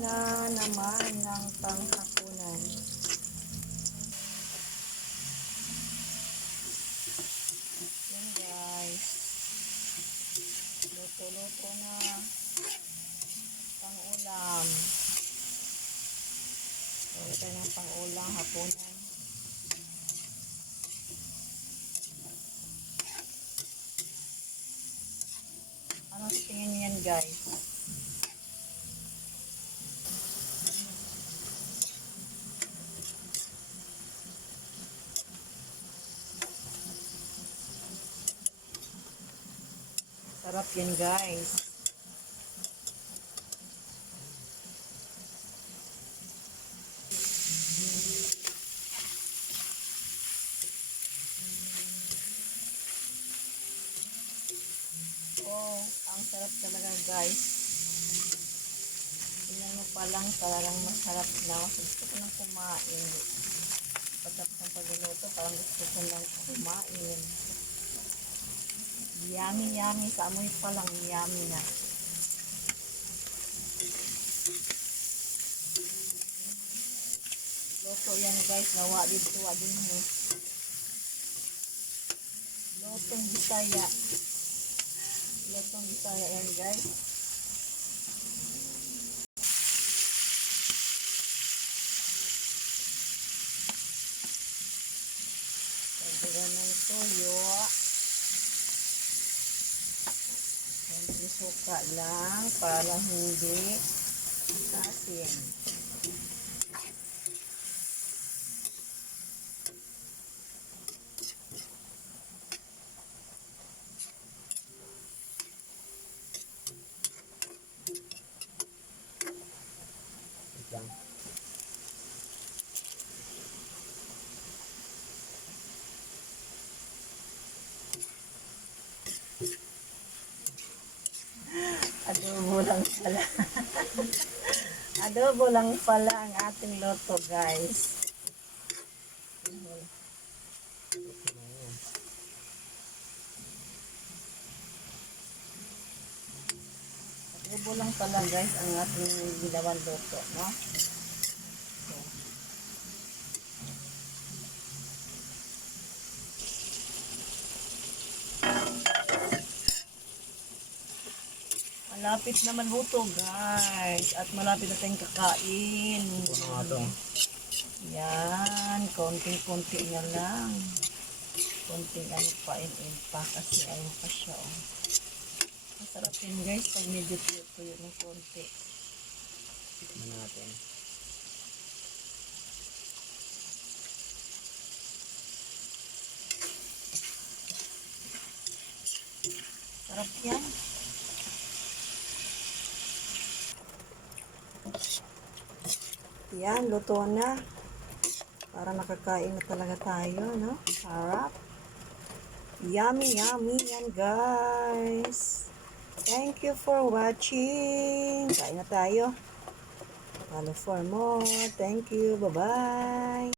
na naman ng panghapunan. Yan guys. Luto-luto na. Pang-ulam. So, ito ng pang-ulam hapunan. Ano sa tingin niyo yan guys? Sarap yan guys. Oh, ang sarap talaga guys. Tingnan mo pa lang talagang masarap na. Gusto ko nang kumain. Pagkatapos ng pagluluto, parang gusto ko nang kumain. Yummy, yummy. Sa amoy pa lang, yummy na. Luto yan guys. Nawa dito, din mo. Lutong Bisaya. Lutong Bisaya yan guys. Pagdagan ng toyo. Konti suka lang para hindi asin. Adobo lang pala. Adobo lang pala ang ating loto guys. Adobo lang pala guys ang ating ginawang loto, no? Malapit naman luto guys. At malapit na tayong kakain. Yan. Konting-konti na lang. Konting ano pa pa kasi ayaw pa siya. Oh. Masarap yun guys pag medyo tuyo-tuyo ng konti. Tikman natin. Sarap yan. Yan, luto na. Para nakakain na talaga tayo, no? Sarap. Yummy, yummy yan, guys. Thank you for watching. Kain na tayo. Follow for more. Thank you. Bye-bye.